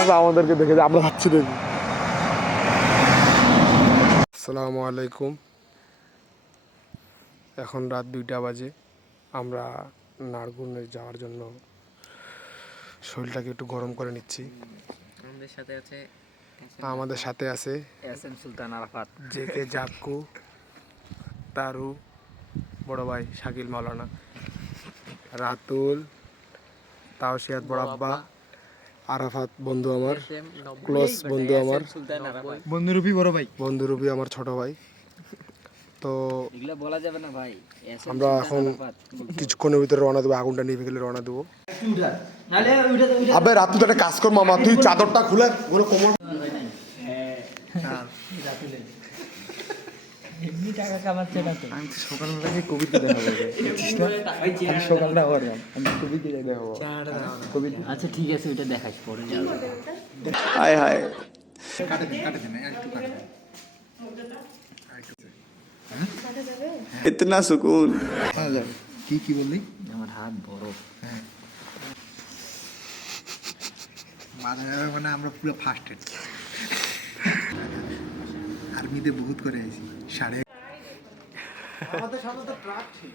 আছে আমাদেরকে দেখে যে আমরা যাচ্ছি দেখি। আসসালামু আলাইকুম, এখন রাত 2টা বাজে। আমরা নারগুনে যাওয়ার জন্য শরীরটাকে একটু গরম করে নিচ্ছি। আমাদের সাথে আছে এসএম সুলতান আরাফাত, জেকে জাক্কু, তারু, বড় ভাই শাকিল মাওলানা, রাতুল, তাওসিয়াত বড়াব্বা, আরাফাত বন্ধু আমার, ক্লোজ বন্ধু আমার, বন্ধুরূপী বড় ভাই। বন্ধুরূপী আমার ছোট ভাই। তো এগুলা বলা যাবে না ভাই। আমরা এখন কিছুক্ষণের ভিতরে রওনা দেবো, আগুনটা নিভে গেলে রওনা দেবো। আবে রাত, তুই একটা কাজ কর মামা, তুই চাদরটা খুলে ওগুলো কোমর এমনি টাকা কামাচ্ছে না তো। আমি সকালবেলা যে কবিতা দেখাবো, সকালটা করলাম আমি কবিতা দেখাবো। আচ্ছা ঠিক আছে, ওইটা দেখাই পরে যাবো। हाय हाय इतना सुकून। কি বললি? আমার হাত বড়। হ্যাঁ মানে আমরা পুরো ফার্স্টেড আর্মিতে বহুত করে আইছি। আমাদের সামনে তো ট্রাক ছিল,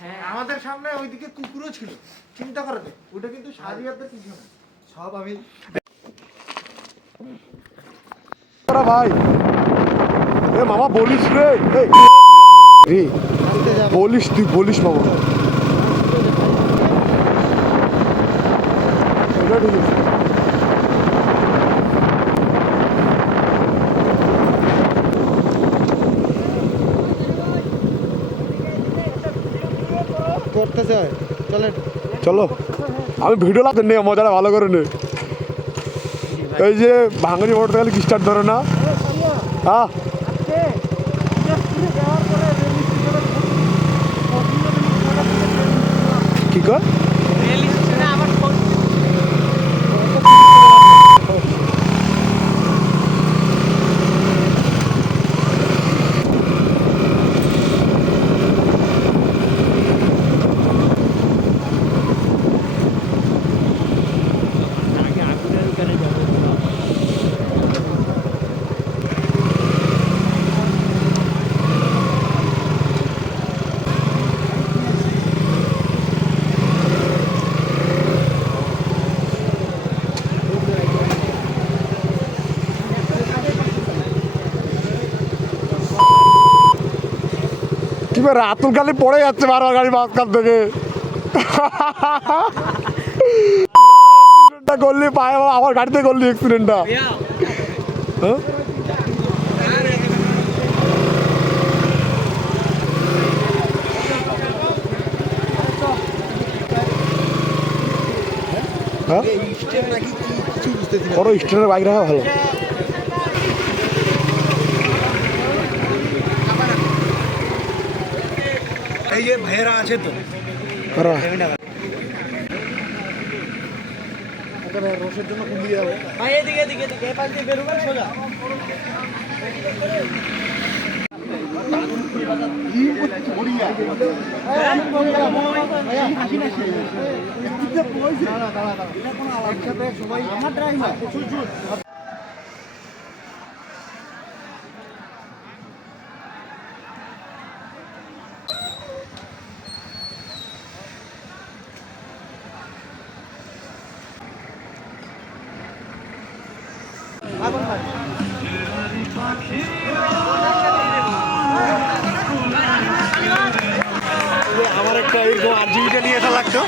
হ্যাঁ আমাদের সামনে ওইদিকে কুকুরও ছিল, চিন্তা করে নে। ওটা কিন্তু শাহরিয়ারদের কিছু না, সব আমি ভাই। এ মামা বলিস রে, রে বলিস, তুই বলিস মামা। এটা ঠিক আছে। করতে চাই, চলেন চলো, আমি ভিডিও লাগতে নে, মজাটা ভালো করে নে। এই যে ভাঙড়ি মোটর গেলে স্টার্ট ধরে না। হ্যাঁ কি কর কি বে, রাতুল খালি পড়ে যাচ্ছে বারবার গাড়ি মাঝখান থেকে। অ্যাক্সিডেন্টটা করলি পায়ে, আমার গাড়িতে করলি অ্যাক্সিডেন্টটা। হ্যাঁ হ্যাঁ ওর স্ট্যান্ডের বাইক রাখা ভালো। এই যে ভাইয়েরা আছে তো রসের জন্য কুমিয়ে যাবো। ভাই এদিকে এদিকে এদিকে পাশ দিয়ে বেরোবেন সোজা। আমার ড্রাইভার আমার একটা এরকম আরজিবিটা নিয়ে আসা লাগতো,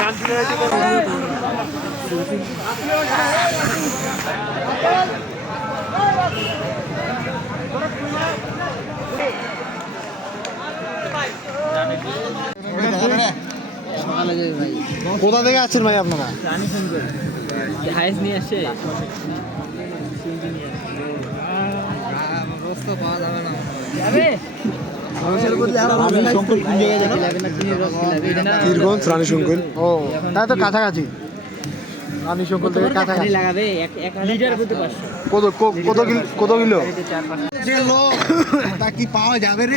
গান শুনে কোথা থেকে আসছেন ভাই আপনারা? হাইস নিয়ে আসছে। তীরগঞ্জ রানী শঙ্কর। ও তাই তো কাছাকাছি, রানী শঙ্কর থেকে কাছাকাছি। লাগাবে 1 লিটার করতে 500। কত কিলো? যে লোক তা কি পাওয়া যাবে রে?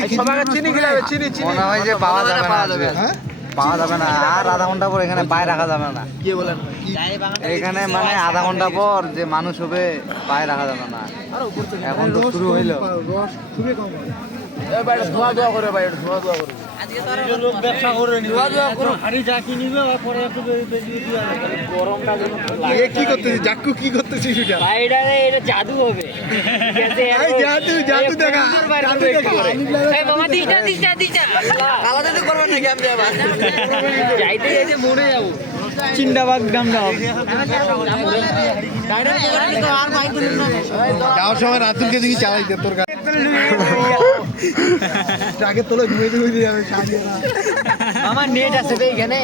চিনি গিলাবে, চিনি মনে হয় যে পাওয়া যাবে না। হ্যাঁ পাওয়া যাবে না, আর আধা ঘন্টা পর এখানে পায়ে রাখা যাবে না। কি বলেন এখানে মানে আধা ঘন্টা পর যে মানুষ হবে পায়ে রাখা যাবে না। এখন তো শুরু হইলো। রস খুবই কম হয়। এ কি করতেছিস জাক্কু, কি করতেছিস এটা? এটা জাদু হবে এই জাদু জাদু দেখা, জাদু দেখা। যাইতে যাইতে মরে যাবো। চিন্তাবাদ গামটা হবে। যাওয়ার সময় রাতুলকে দেখি চালাইতে তোর কাছে আগে তোলে ঘুমিয়ে ঘুমিয়ে যাবে। আমার নেট আছে রে এখানে।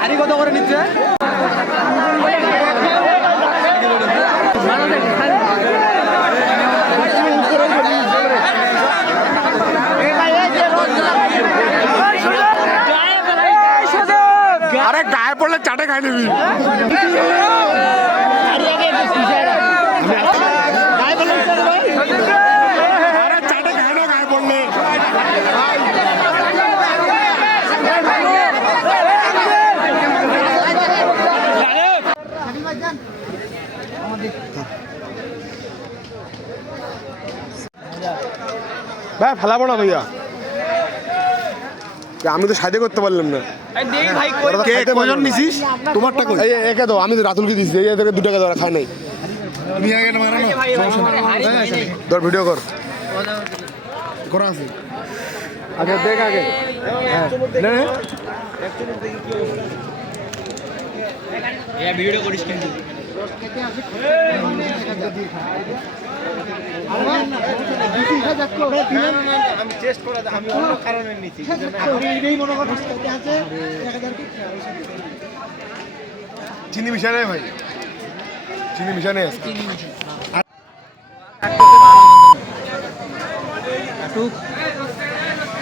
হাড়ি কত করে নিচ্ছে? আরে গায়ে পড়লে চাটে খাই নিবি। আরে চাটে খাই না গায়ে পড়লে। ভাই ফেলাবো না ভাইয়া, আমি তো সাইডে করতে পারলাম না। কজন নিছিস? তোমারটা কই? এই একে দাও, আমি তো রাতুলকে দিচ্ছি, এই এদেরকে 2 টাকা দেওয়া খায় নাই। তুমি আগে না মারানো ধর ভিডিও কর, করা আছে। আগে দেখ আগে। হ্যাঁ নে নে। ভিডিও করিস কিন্তু। আমি টেস্ট করে আমি অন্য কারণে নিচ্ছি। চিনি মিশা নেই ভাই, চিনি মিশা নেই আছে।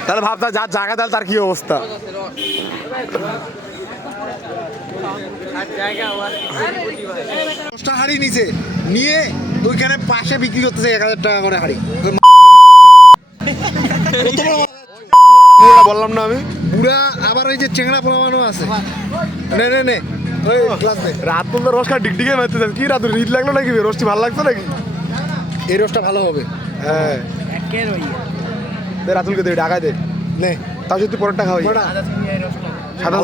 তাহলে ভাবতা যার জায়গা তাহলে তার কি অবস্থা। 10টা হাড়ি নিছে, নিয়ে ওইখানে পাশে বিক্রি করতেছে 1000 টাকা করে হাড়ি। বললাম না আমি, বুড়া আবার ওই যে চেংড়া পোলামানো আছে। নে নে নে ওই গ্লাস দে। রাত তো রস খা ডিগডিগে মারতে কি রাত রিট লাগলো নাকি, রসটি ভালো লাগতো নাকি? এই রসটা ভালো হবে। হ্যাঁ দে রাতুলকে দে, ঢাকায় দে। নে তাও যদি পরেরটা খাওয়াই সাদা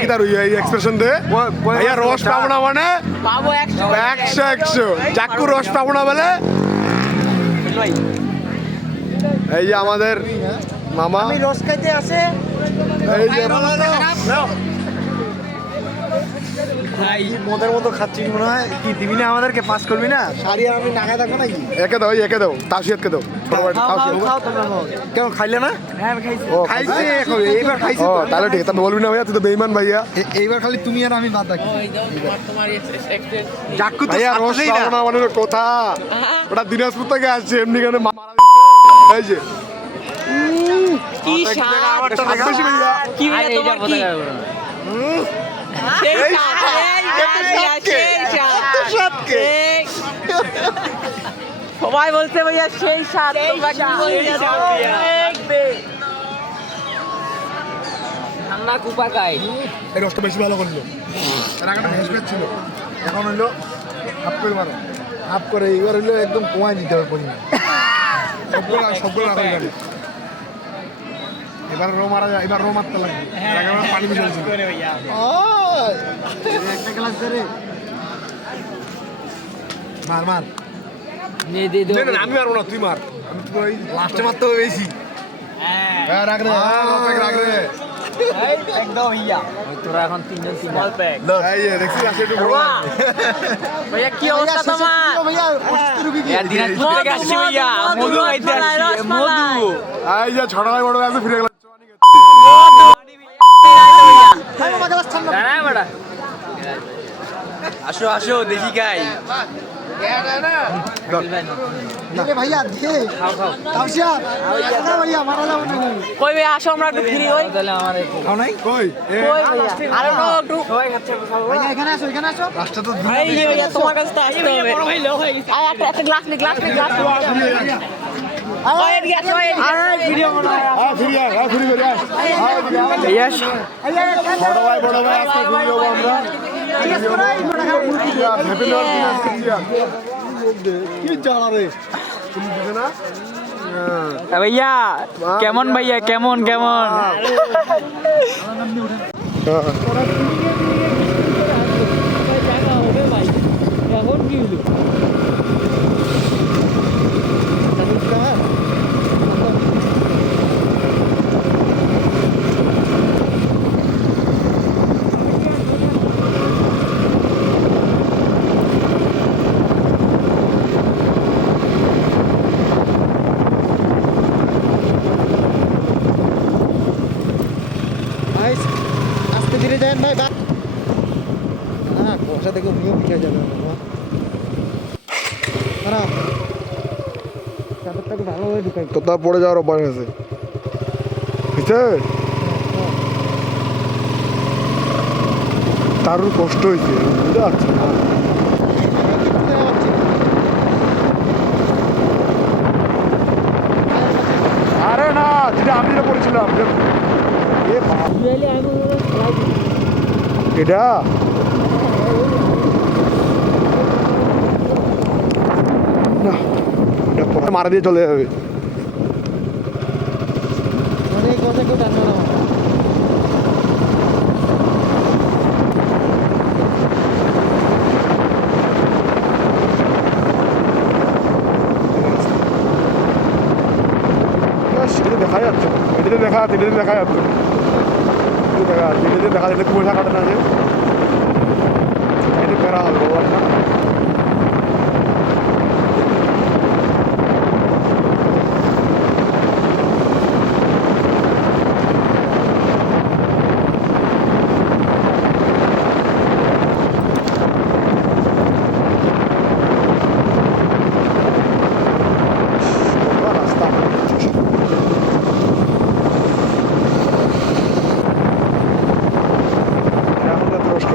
কি তার এই এক্সপ্রেশন দে। ভাইয়া রস পাবো না মানে পাবো 100 চাক্কু রস পাবো না বলে। এই যে আমাদের মামা রস খাইতে আছে। এই যে মদের মতো খাচ্ছিস মনে হয়। কি দিবি না আমাদেরকে, পাস করবি না? শাড়ি আর আমি নাগায় থাকবো নাকি? একে দাও, একে দাও, তাওসিয়াতকে দাও, ছোট ভাই তাওসিয়াত। কেমন খাইলে না? ও খাইছে এখন, এইবার খাইছে ও তো। তাহলে ঠিক আছে, তুমি বলবি না ভাইয়া, তুই তো বেঈমান ভাইয়া। এইবার খালি তুমি আর আমি বাদ রাখি। জাক্কু তো ভাইয়া রস সাথেই না। পাবো না মানে কথা, ওটা দিনাজপুর থেকে আসছে এমনি কেন মারা দিচ্ছে। এই যে কি আমারটা বেশি ভাইয়া। কি ভাইয়া তোমার কি? সেই সবাই বলছে ভাইয়া সেই সাত। ঠান্ডা কুপা খাই। এই রসটা বেশি ভালো করলো, এর আগে ভেসভেস ছিল, এখন হইলো হাফ করে মারো, হাফ করে এইবার হলো একদম কমায় দিতে হবে পরিমাণ। সবগুলো রাখা যাবে। এবার রো মারা যায়, এবার রো মারতে লাগবে, এর আগে আমরা পানি মিশাইছি। একটা গ্লাস দে রে। মার মার। নে দে দে। না, আমি মারবো না, তুই মার, আমি তো এই লাস্টে মারতে হবে বেশি। হ্যাঁ রাখ রে, রাখ রে। একদম ইয়া। তোরা এখন তিনজন স্মল প্যাক। এই যে দেখছিস আছে একটু বড়। ভাইয়া কি অবস্থা তোমার? ভাইয়া অসুস্থ রোগী কি? দিনাজপুর থেকে আসছি ভাইয়া। মধু খাইতে আসছি। মধু। এই যে ছোট ভাই বড় ভাই আছে, ফিরে গেল। দাঁড়া বড়া। আসো আসো দেখি গাই। ভাইয়া দে তামসিয়া ভাইয়া মারা যাবো না কই ভাই আসো আমরা একটু ফ্রি হই তাহলে আমার খাও নাই কই কই ভাইয়া আরে নো একটু সবাই খাচ্ছে ভাইয়া এখানে আসো রাস্তা তো এই যে ভাইয়া তোমার কাছে তো আসতে হবে বড় ভাই লোক হয়ে গেছে আয় একটা গ্লাস নে আয় এদিকে আসো আয় ভিডিও বানাও ফ্রি করে ভাইয়া বড় ভাই আজকে ভিডিও আমরা হ্যাপি নিউ ইয়ার কি জানা রে তুমি বুঝে না ভাইয়া কেমন ভাইয়া কেমন কেমন এখন কি হলো আজকে ধীরে যান ভাই হ্যাঁ বসা থেকে উনিও পিছিয়ে যাবে চাদরটাকে ভালোভাবে ঢুকাই তোতা পড়ে যাওয়ার অভ্যাস আছে বুঝছে তার কষ্ট হয়েছে বুঝতে পারছি না আরে না যেটা আমি যেটা পড়েছিলাম এ বাপ, এটা না এটা পরে মারা দিয়ে চলে যাবে অনেক কথা কেউ জানবে না এটা দেখা যাচ্ছে এটা দেখা যাচ্ছে এটা দেখা যাচ্ছে এটা দেখা যাচ্ছে কুয়াশা কাটে না যে এটা বেড়া হবে বাবা না রাস্তা এখন তো তুরস্ক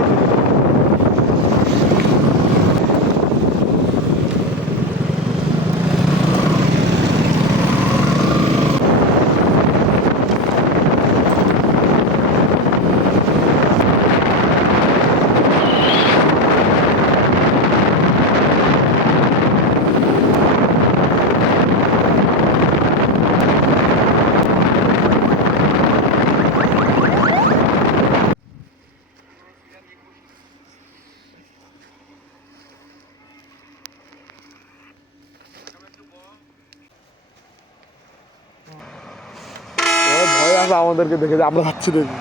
ভয় আছে আমাদেরকে দেখে যে আমরা যাচ্ছি দেখি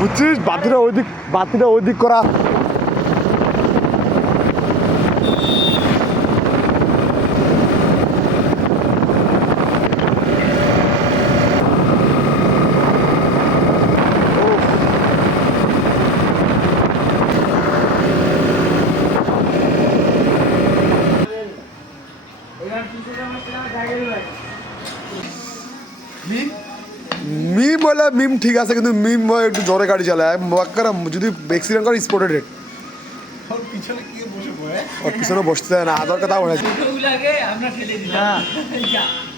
বুঝছিস বাতিটা ওই দিক করা মিম বলে মিম ঠিক আছে কিন্তু মিম একটু জোরে গাড়ি চালায় যদি অ্যাক্সিডেন্ট করে স্পটে ডেট ওর পিছনে বসতে দেয় না আদর কথা বলে আমরা ঠেলে দিলাম